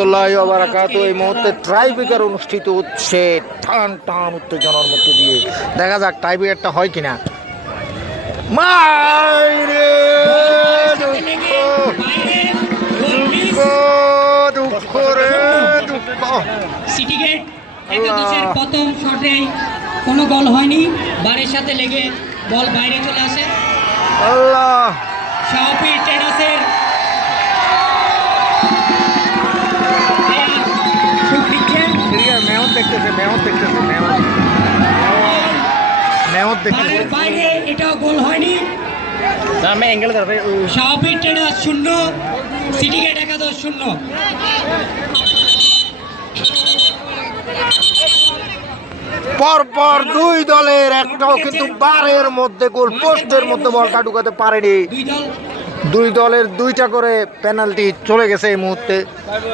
রহমতুল্লাহ এই মুহূর্তে ট্রাইব্রেকার অনুষ্ঠিত হচ্ছে টান টান উত্তেজনার মধ্যে দিয়ে। দেখা যাক ট্রাইব্রেকারটা হয় কিনা। সিটি গেট একাদশের প্রথম শটেই কোনো গোল হয়নি। বারের সাথে লেগে বল বাইরে চলে আসে। আল্লাহ। শাহপি টেরাসের দেখতেছে দেখতেছে দেখতেছে। বাইরে এটাও গোল হয়নি। আমি অ্যাঙ্গেলে শাহপি টেরাস শূন্য সিটি গেট একাদশ শূন্য। পর পর দুই দলের একটাও কিন্তু বারের মধ্যে গোল পোস্টের মধ্যে বলটা ঢুকাতে পারেনি। দুই দুই দলের দুইটা করে পেনাল্টি চলে গেছে এই মুহূর্তে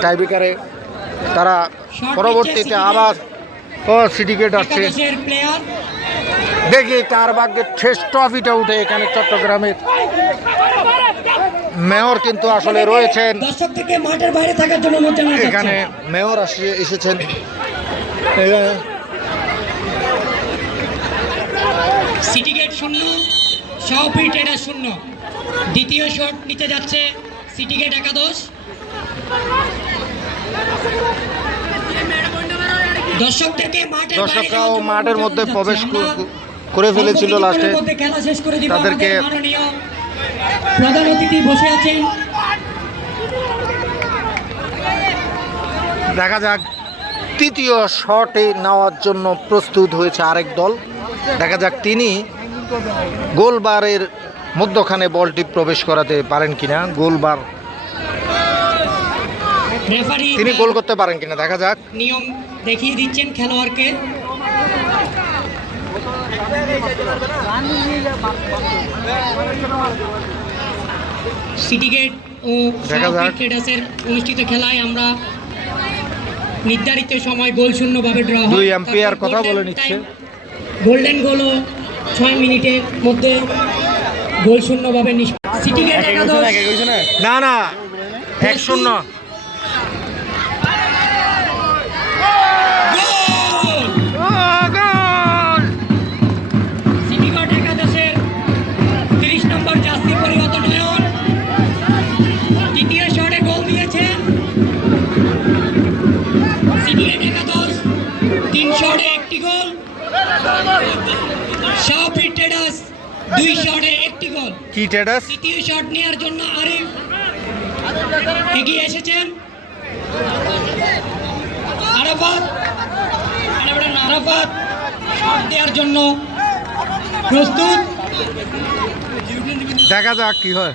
টাইব্রেকারে। তারা পরবর্তীতে আবার ও সিন্ডিকেট আসছে। দেখি কার ভাগ্যে শেষ ট্রফিটা উঠে এখানে চট্টগ্রামের মেয়র কিন্তু আসলে রয়েছেন। এখানে মেয়র আসে এসেছেন। এখানে সিটি গেট শূন্য শাহপি টেরাস শূন্য। দ্বিতীয় শট নিতে যাচ্ছে সিটি গেট একাদশ। দর্শকরাও মাঠের মধ্যে প্রবেশ। কর- ফেলেছিল লাস্টে। তাদেরকে- প্রধান অতিথি বসে আছেন। দেখা যাক তৃতীয় শটে নেওয়ার জন্য প্রস্তুত হয়েছে আরেক দল। দেখা যাক তিনি গোলবারের মধ্যখানে বলটি প্রবেশ করাতে পারেন কিনা। গোলবার রেফারি তিনি গোল করতে পারেন কিনা দেখা যাক। নিয়ম দেখিয়ে দিচ্ছেন খেলোয়াড়কে। সিটি গেট ও দেখা যাক। ট্রেডার্সের অনুষ্ঠিত খেলায় আমরা নির্ধারিত সময় গোল শূন্যভাবে ড্র হয়। দুই আম্পায়ার কথা বলে নিচ্ছে। গোল্ডেন গোলও ছয় মিনিটের মধ্যে গোল শূন্যভাবে নিষ্প- সিটি গেট একাদশ। না না এক শূন্য। একাদশ তিন শটে একটি গোল দুই শটে একটি গোল। কি টেডাস তৃতীয় শট নেওয়ার জন্য আরিফ এগিয়ে এসেছেন। আরাফাত আরাফাত আরাফাত শট দেওয়ার জন্য প্রস্তুত। দেখা যাক কি হয়।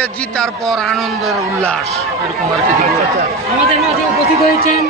তারপর জিতার পর আনন্দের উল্লাস। এরকম আর কি আমাদের মাঝে উপস্থিত হয়েছেন